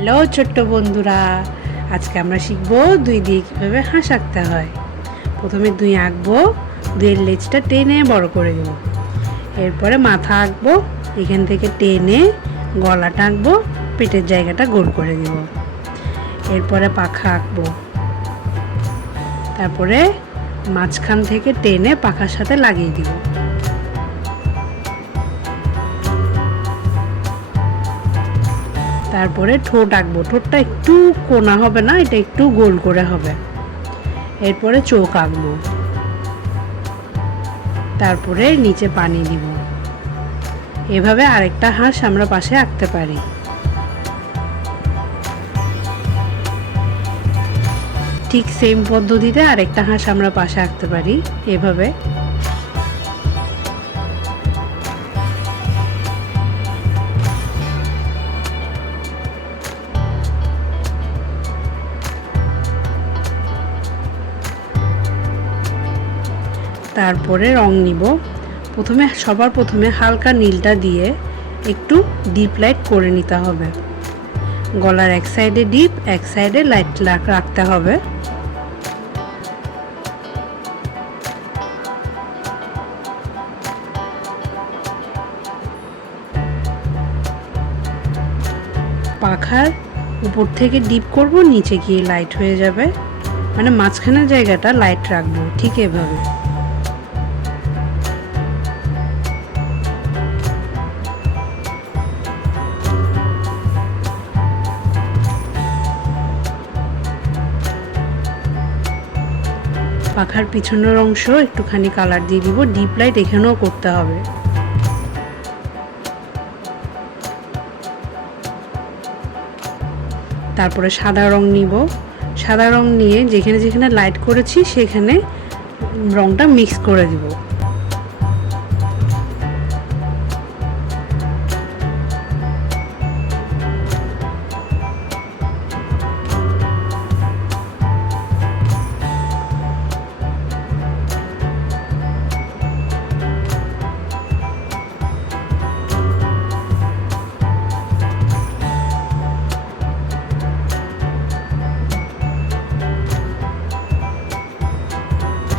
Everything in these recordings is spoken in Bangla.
হ্যালো ছোট্ট বন্ধুরা, আজকে আমরা শিখব দুই দিয়ে কীভাবে হাঁস আঁকতে হয়। প্রথমে দুই আঁকবো, দুইয়ের লেজটা টেনে বড় করে দেব। এরপরে মাথা আঁকবো, এখান থেকে টেনে গলাটা আঁকবো, পেটের জায়গাটা গোল করে দেব। এরপরে পাখা আঁকবো, তারপরে মাঝখান থেকে টেনে পাখার সাথে লাগিয়ে দিব। তারপরে ঠোঁট আঁকবো, ঠোঁটটা একটু কোনা হবে না, এটা একটু গোল করে হবে। এরপরে চোখ আঁকবো, তারপরে নিচে পানি দিব। এভাবে আরেকটা হাঁস আমরা পাশে আঁকতে পারি। ঠিক সেম পদ্ধতিতে আরেকটা হাঁস আমরা পাশে আঁকতে পারি এভাবে। তারপরে রং নিব। সবার প্রথমে হালকা নীলটা দিয়ে একটু ডিপ লাইট করে নিতে হবে। গলার এক সাইডে ডিপ, এক সাইডে লাইট রাখতে হবে। পাখার উপর থেকে ডিপ করব, নিচে গিয়ে লাইট হয়ে যাবে, মানে মাঝখানের জায়গাটা লাইট রাখবো ঠিক এভাবে। পাখার পিছনের অংশ একটুখানি কালার দিয়ে দিব, ডিপ লাইট এখানেও করতে হবে। তারপরে সাদা রং নিব, সাদা রং নিয়ে যেখানে যেখানে লাইট করেছি সেখানে রংটা মিক্স করে দিব।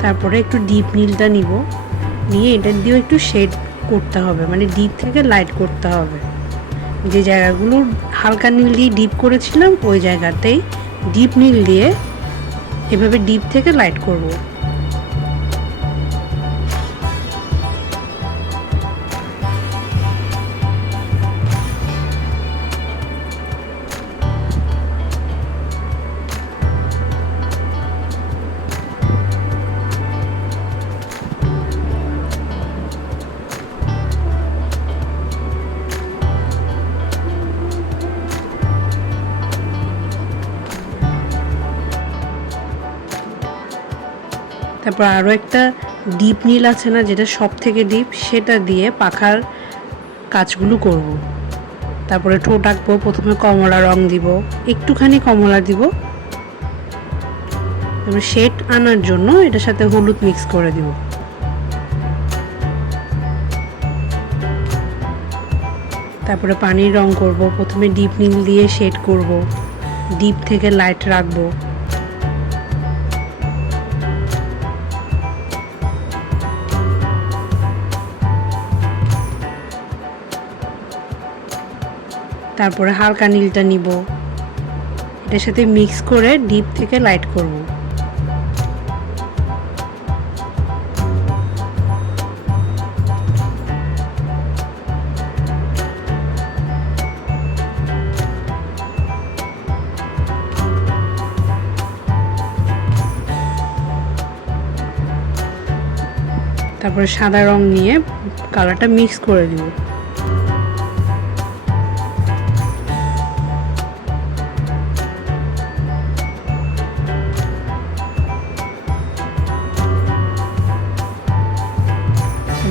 তারপরে একটু ডিপ নীলটা নিব, নিয়ে এটা দিয়েও একটু শেড করতে হবে, মানে ডিপ থেকে লাইট করতে হবে। যে জায়গাগুলো হালকা নীল দিয়ে ডিপ করেছিলাম ওই জায়গাতেই ডিপ নীল দিয়ে এভাবে ডিপ থেকে লাইট করব। তারপর আরও একটা ডিপ নীল আছে না, যেটা সব থেকে ডিপ, সেটা দিয়ে পাখার কাজগুলো করব। তারপরে ঠোঁট আঁকবো, প্রথমে কমলা রং দিব, একটুখানি কমলা দিব। তারপরে শেড আনার জন্য এটার সাথে হলুদ মিক্স করে দিব। তারপরে পানির রং করব, প্রথমে ডিপ নীল দিয়ে শেড করব, ডিপ থেকে লাইট রাখবো। তারপরে হালকা নীলটা নিব, এটার সাথে মিক্স করে ডিপ থেকে লাইট করব। তারপরে সাদা রং নিয়ে কালারটা মিক্স করে দিব।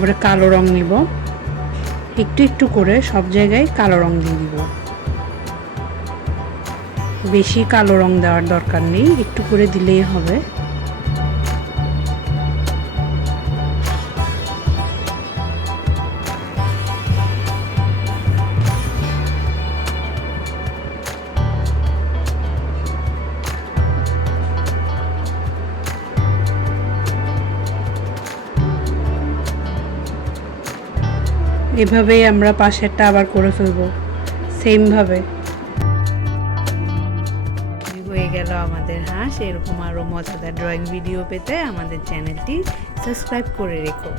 তারপরে কালো রং নিব, একটু একটু করে সব জায়গায় কালো রং দিয়ে দিব। বেশি কালো রং দেওয়ার দরকার নেই, একটু করে দিলেই হবে। এভাবেই আমরা পাশেরটা আবার করে ফেলবো সেমভাবে। হয়ে গেল আমাদের হাঁস। এরকম আরও মজাদার ড্রয়িং ভিডিও পেতে আমাদের চ্যানেলটি সাবস্ক্রাইব করে রেখো।